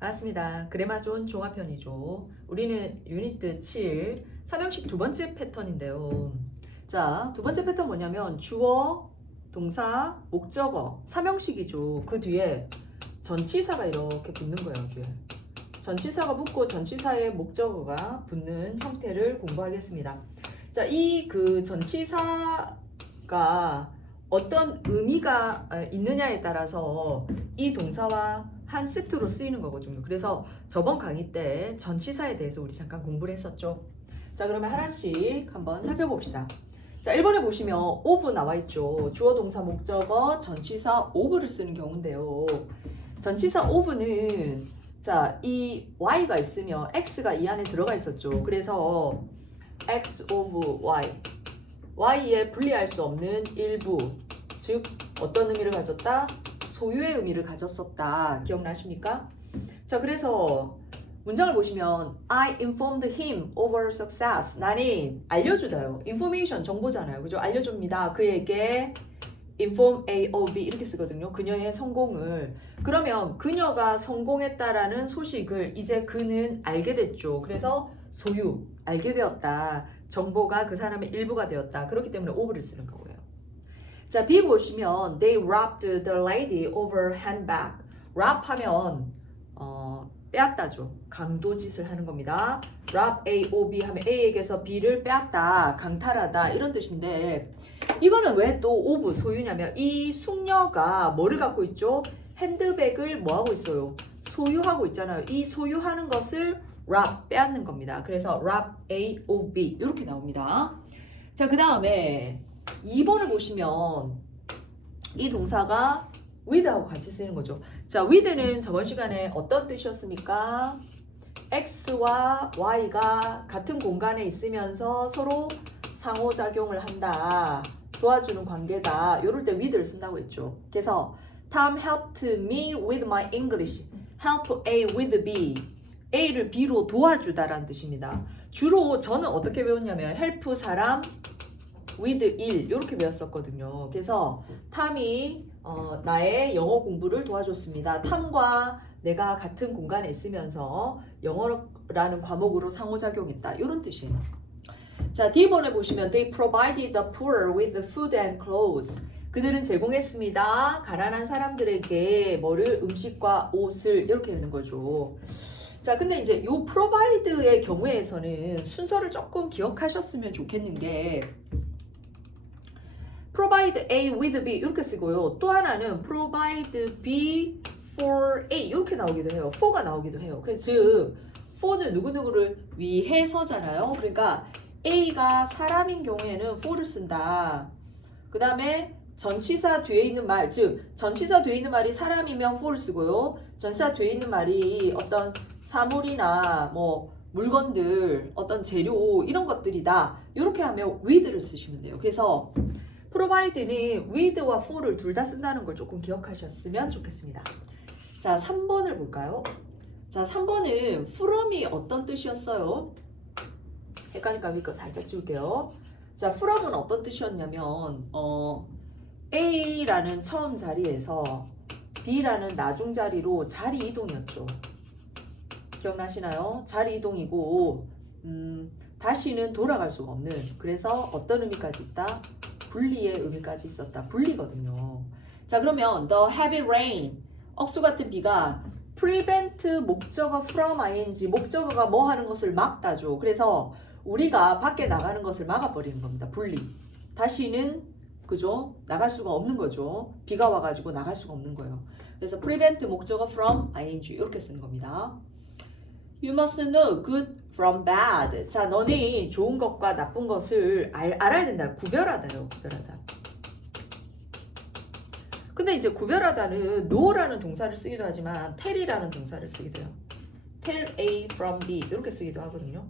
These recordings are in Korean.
반갑습니다. 그래마존 종합편이죠. 우리는 유니트 7 삼형식 두 번째 패턴인데요. 자, 두 번째 패턴 뭐냐면 주어, 동사, 목적어 삼형식이죠. 그 뒤에 전치사가 이렇게 붙는 거예요. 뒤에. 전치사가 붙고 전치사의 목적어가 붙는 형태를 공부하겠습니다. 자, 이 그 전치사가 어떤 의미가 아, 있느냐에 따라서 이 동사와 한 세트로 쓰이는 거거든요. 그래서 저번 강의 때 전치사에 대해서 우리 잠깐 공부를 했었죠. 자, 그러면 하나씩 한번 살펴봅시다. 자, 1번에 보시면 of 나와 있죠. 주어 동사 목적어 전치사 of를 쓰는 경우인데요. 전치사 of는 자, 이 y가 있으면 x가 이 안에 들어가 있었죠. 그래서 x of y y에 분리할 수 없는 일부 즉 어떤 의미를 가졌다? 소유의 의미를 가졌었다. 기억나십니까? 자, 그래서 문장을 보시면 I informed him over success. 나는 알려주다요. information 정보잖아요. 그죠? 알려줍니다. 그에게 inform A of B 이렇게 쓰거든요. 그녀의 성공을. 그러면 그녀가 성공했다라는 소식을 이제 그는 알게 됐죠. 그래서 소유, 알게 되었다. 정보가 그 사람의 일부가 되었다. 그렇기 때문에 over를 쓰는 거고요. 자, B 보시면 they robbed the lady over handbag. rob 하면 어, 빼앗다죠. 강도 짓을 하는 겁니다. rob A, O, B 하면 A에게서 B를 빼앗다, 강탈하다 이런 뜻인데 이거는 왜 또 오브 소유냐면 이 숙녀가 뭐를 갖고 있죠? 핸드백을 뭐 하고 있어요? 소유하고 있잖아요. 이 소유하는 것을 rob 빼앗는 겁니다. 그래서 rob A, O, B 이렇게 나옵니다. 자, 그 다음에 2번을 보시면 이 동사가 with하고 같이 쓰이는 거죠. 자, with는 저번 시간에 어떤 뜻이었습니까? x와 y가 같은 공간에 있으면서 서로 상호작용을 한다. 도와주는 관계다. 이럴 때 with를 쓴다고 했죠. 그래서 Tom helped me with my English. help A with B. A를 B로 도와주다라는 뜻입니다. 주로 저는 어떻게 배웠냐면 help 사람 with 일 이렇게 배웠었거든요. 그래서 탐이 어, 나의 영어 공부를 도와줬습니다. 탐과 내가 같은 공간에 있으면서 영어라는 과목으로 상호작용했다. 이런 뜻이에요. 자, D번에 보시면 they provided the poor with food and clothes. 그들은 제공했습니다. 가난한 사람들에게 뭐를 음식과 옷을 이렇게 되는 거죠. 자, 근데 이제 요 provide의 경우에서는 순서를 조금 기억하셨으면 좋겠는 게 provide A with B 이렇게 쓰고요. 또 하나는 provide B for A 이렇게 나오기도 해요. for가 나오기도 해요. 그 즉, for는 누구누구를 위해서잖아요. 그러니까 A가 사람인 경우에는 for를 쓴다. 그 다음에 전치사 뒤에 있는 말, 즉 전치사 뒤에 있는 말이 사람이면 for를 쓰고요. 전치사 뒤에 있는 말이 어떤 사물이나 뭐 물건들, 어떤 재료 이런 것들이다. 이렇게 하면 with를 쓰시면 돼요. 그래서 provide는 with와 for를 둘 다 쓴다는 걸 조금 기억하셨으면 좋겠습니다. 자, 3번을 볼까요? 자, 3번은 from이 어떤 뜻이었어요? 헷갈릴까 이거 살짝 지울게요. 자, from은 어떤 뜻이었냐면 어, A라는 처음 자리에서 B라는 나중 자리로 자리 이동이었죠. 기억나시나요? 자리 이동이고 음, 다시는 돌아갈 수가 없는 그래서 어떤 의미까지 있다? 분리의 의미까지 있었다. 분리거든요. 자 그러면 the heavy rain 억수 같은 비가 prevent 목적어 from ing 목적어가 뭐 하는 것을 막다죠. 그래서 우리가 밖에 나가는 것을 막아버리는 겁니다. 분리. 다시는 그죠? 나갈 수가 없는 거죠. 비가 와가지고 나갈 수가 없는 거예요. 그래서 prevent 목적어 from ing 이렇게 쓰는 겁니다. You must know good from bad. 자, 너네 좋은 것과 나쁜 것을 알, 알아야 된다. 구별하다요. 구별하다. 근데 이제 구별하다는 know라는 동사를 쓰기도 하지만 tell이라는 동사를 쓰기도 해요. tell A from B 이렇게 쓰기도 하거든요.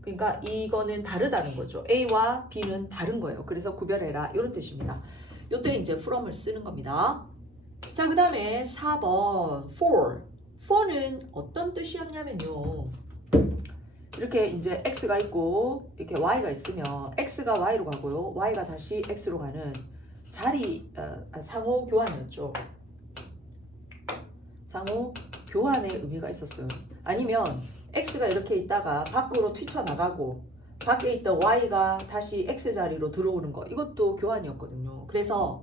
그러니까 이거는 다르다는 거죠. A와 B는 다른 거예요. 그래서 구별해라 이런 뜻입니다. 이때 이제 from을 쓰는 겁니다. 자, 그 다음에 4번 for. For는 어떤 뜻이었냐면요. 이렇게 이제 x가 있고 이렇게 y가 있으면 x가 y로 가고요. y가 다시 x로 가는 자리 어, 아, 상호 교환이었죠. 상호 교환의 의미가 있었어요. 아니면 x가 이렇게 있다가 밖으로 튀쳐나가고 밖에 있던 y가 다시 x 자리로 들어오는 거 이것도 교환이었거든요. 그래서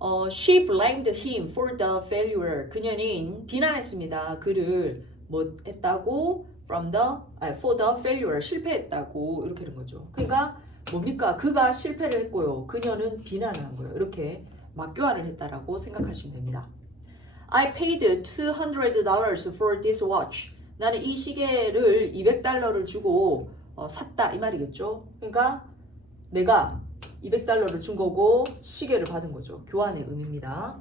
어, she blamed him for the failure. 그녀는 비난했습니다. 그를 뭐 했다고 from the 아니, for the failure 실패했다고 이렇게 된 거죠. 그러니까 뭡니까? 그가 실패를 했고요. 그녀는 비난을 한 거예요. 이렇게 맞교환을 했다라고 생각하시면 됩니다. I paid $200 for this watch. 나는 이 시계를 200달러를 주고 어, 샀다 이 말이겠죠. 그러니까 내가 200달러를 준 거고 시계를 받은 거죠. 교환의 의미입니다.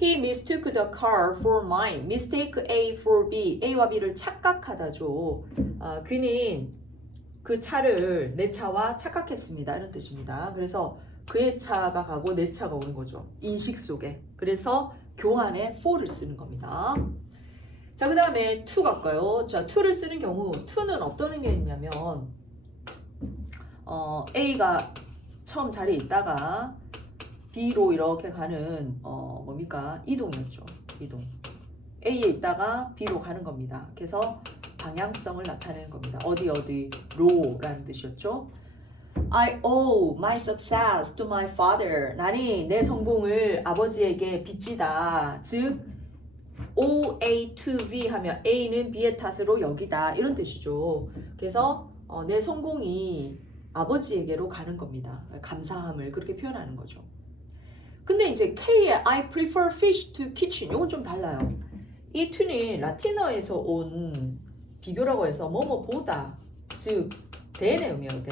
He mistook the car for mine. Mistake A for B. A와 B를 착각하다죠. 아, 그는 그 차를 내 차와 착각했습니다. 이런 뜻입니다. 그래서 그의 차가 가고 내 차가 오는 거죠. 인식 속에. 그래서 교환에 for를 쓰는 겁니다. 자, 그 다음에 to 갈까요? 자, to를 쓰는 경우 to는 어떤 의미가 있냐면 어, A가 처음 자리에 있다가 B로 이렇게 가는 어, 뭡니까? 이동이었죠. 이동. A에 있다가 B로 가는 겁니다. 그래서 방향성을 나타내는 겁니다. 어디 어디로라는 뜻이었죠. I owe my success to my father. 나는 내 성공을 아버지에게 빚지다. 즉 O A to B 하면 A는 B의 탓으로 여기다 이런 뜻이죠. 그래서 어, 내 성공이 아버지에게로 가는 겁니다. 감사함을 그렇게 표현하는 거죠. 근데 이제 K의 I prefer fish to kitchen 이건 좀 달라요. 이 to는 라틴어에서 온 비교라고 해서 뭐뭐보다 즉 than의 의미예요.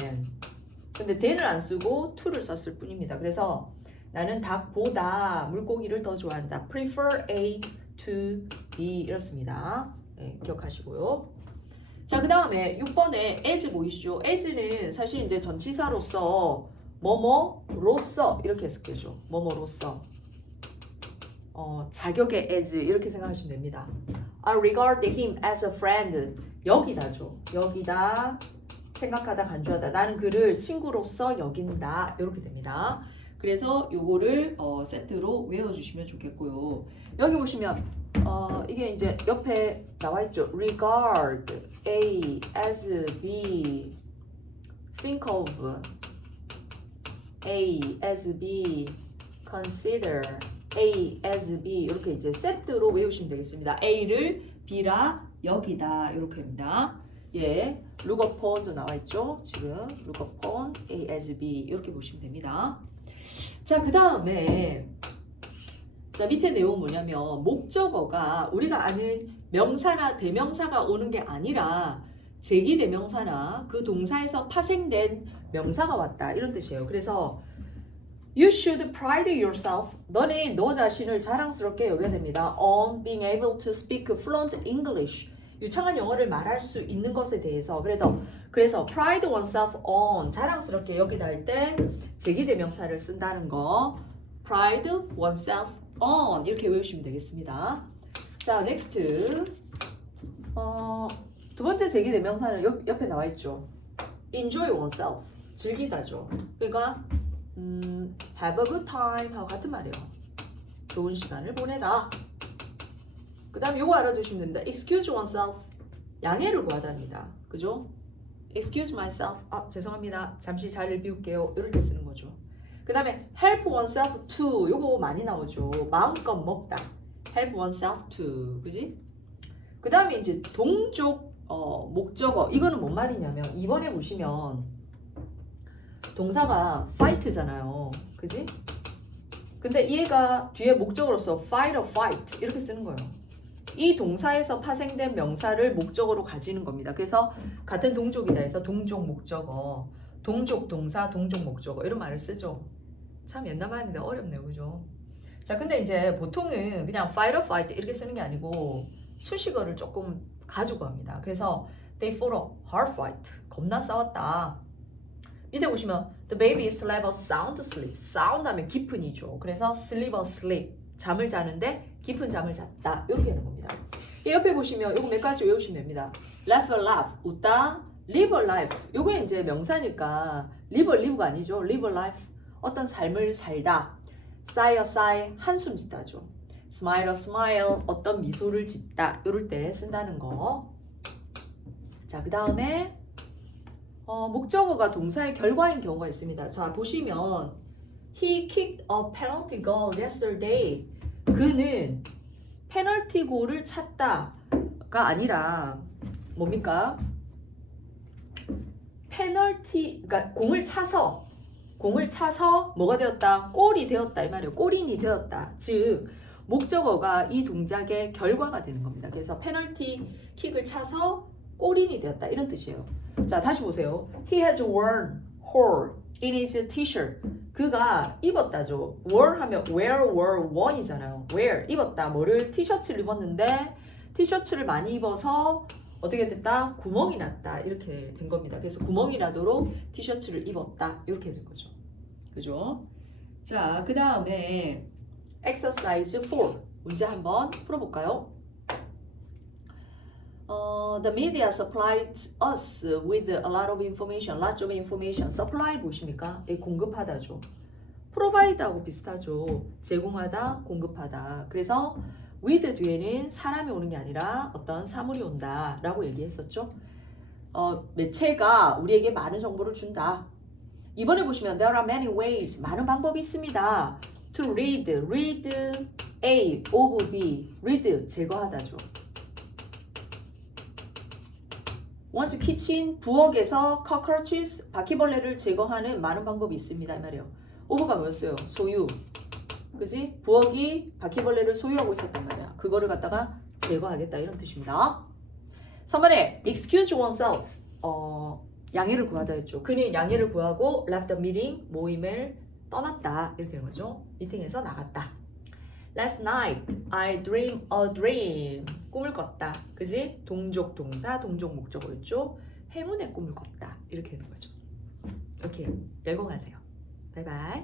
근데 than을 안 쓰고 to를 썼을 뿐입니다. 그래서 나는 닭보다 물고기를 더 좋아한다. prefer A to B 이렇습니다. 네, 기억하시고요. 자, 그 다음에 6번에 as 보이시죠? as는 사실 이제 전치사로서 뭐뭐로서 이렇게 해석되죠. 뭐뭐로서. 어, 자격의 as 이렇게 생각하시면 됩니다. I regard him as a friend. 여기다죠. 여기다 생각하다 간주하다. 나는 그를 친구로서 여긴다. 이렇게 됩니다. 그래서 요거를 어, 세트로 외워주시면 좋겠고요. 여기 보시면 어, 이게 이제 옆에 나와 있죠. regard A as B think of A as B consider A as B 이렇게 이제 세트로 외우시면 되겠습니다. A를 B라 여기다 이렇게입니다. 예, look upon도 나와 있죠. 지금 look A as B 이렇게 보시면 됩니다. 자, 그 다음에 자 밑에 내용 뭐냐면 목적어가 우리가 아는 명사나 대명사가 오는 게 아니라 제기 대명사나 그 동사에서 파생된 명사가 왔다 이런 뜻이에요. 그래서 You should pride yourself. 너는 너 자신을 자랑스럽게 여겨야 됩니다. On being able to speak fluent English. 유창한 영어를 말할 수 있는 것에 대해서 그래서 그래서 pride oneself on 자랑스럽게 여기다 할때 제기 대명사를 쓴다는 거 pride oneself on 이렇게 외우시면 되겠습니다. 자, next 어, 두 번째 제기 대명사는 옆, 옆에 나와 있죠. enjoy oneself 즐기다죠. 그러니까 음, have a good time 하고 같은 말이에요. 좋은 시간을 보내다. 그 다음 요거 알아두시면 됩니다. excuse oneself 양해를 구하답니다. 그죠? excuse myself 아 죄송합니다. 잠시 자리를 비울게요. 이럴 때 쓰는 거죠. 그 다음에 help oneself to 요거 많이 나오죠. 마음껏 먹다. help oneself to 그지? 그 다음에 이제 동족 어, 목적어 이거는 뭔 말이냐면 이번에 보시면 동사가 fight잖아요. 그지? 근데 얘가 뒤에 목적어로서 fight or fight 이렇게 쓰는 거예요. 이 동사에서 파생된 명사를 목적어로 가지는 겁니다. 그래서 같은 동족이다 해서 동족 목적어, 동족 동사, 동족 목적어 이런 말을 쓰죠. 참 옛날 말인데 어렵네요. 그죠? 자, 근데 이제 보통은 그냥 fight or fight 이렇게 쓰는 게 아니고 수식어를 조금 가지고 합니다. 그래서 they fought a hard fight. 겁나 싸웠다. 밑에 보시면 the baby slept a sound sleep. sound 하면 깊은 이죠. 그래서 sleep a sleep. 잠을 자는데 깊은 잠을 잤다. 이렇게 하는 겁니다. 이 옆에 보시면 이거 몇 가지 외우시면 됩니다. laugh a laugh. 웃다. Live a life. 요게 이제 명사니까 live a live가 아니죠. live a life. 어떤 삶을 살다. sigh a sigh. 한숨 짓다죠. smile a smile 어떤 미소를 짓다 이럴 때 쓴다는 거. 자, 그 다음에 어, 목적어가 동사의 결과인 경우가 있습니다. 자, 보시면 he kicked a penalty goal yesterday. 그는 페널티 골을 찼다가 아니라 뭡니까? 페널티 그러니까 공을 차서 공을 차서 뭐가 되었다? 골이 되었다 이 말이에요. 골인이 되었다. 즉 목적어가 이 동작의 결과가 되는 겁니다. 그래서 페널티 킥을 차서 골인이 되었다 이런 뜻이에요. 자 다시 보세요. He has worn hole in his t-shirt. 그가 입었다죠. wear 하면 wear were one이잖아요. wear 입었다. 뭐를 티셔츠를 입었는데 티셔츠를 많이 입어서 어떻게 됐다? 구멍이 났다. 이렇게 된 겁니다. 그래서 구멍이 나도록 티셔츠를 입었다. 이렇게 된 거죠. 그죠? 자, 그 다음에 exercise 4. 문제 한번 풀어볼까요? 어, the media supplied us with a lot of information, lots of information. supply 보십니까? 예, 공급하다죠. provide하고 비슷하죠. 제공하다, 공급하다. 그래서 with 뒤에는 사람이 오는 게 아니라 어떤 사물이 온다라고 얘기했었죠. 어, 매체가 우리에게 많은 정보를 준다. 이번에 보시면 there are many ways 많은 방법이 있습니다. to read, read A of B, read 제거하다죠. once kitchen 부엌에서 cockroaches 바퀴벌레를 제거하는 많은 방법이 있습니다 이 말이에요. over가 뭐였어요? 소유. 그지? 부엌이 바퀴벌레를 소유하고 있었단 말이야. 그거를 갖다가 제거하겠다 이런 뜻입니다. 3번에 excuse oneself. 어, 양해를 구하다 했죠. 그는 양해를 구하고 left the meeting 모임을 떠났다 이렇게 되는 거죠. 미팅에서 나갔다. Last night I dream a dream. 꿈을 꿨다. 그지? 동족 동사, 동족 목적어였죠. 행운의 꿈을 꿨다. 이렇게 되는 거죠. 이렇게 열공하세요. 바이바이.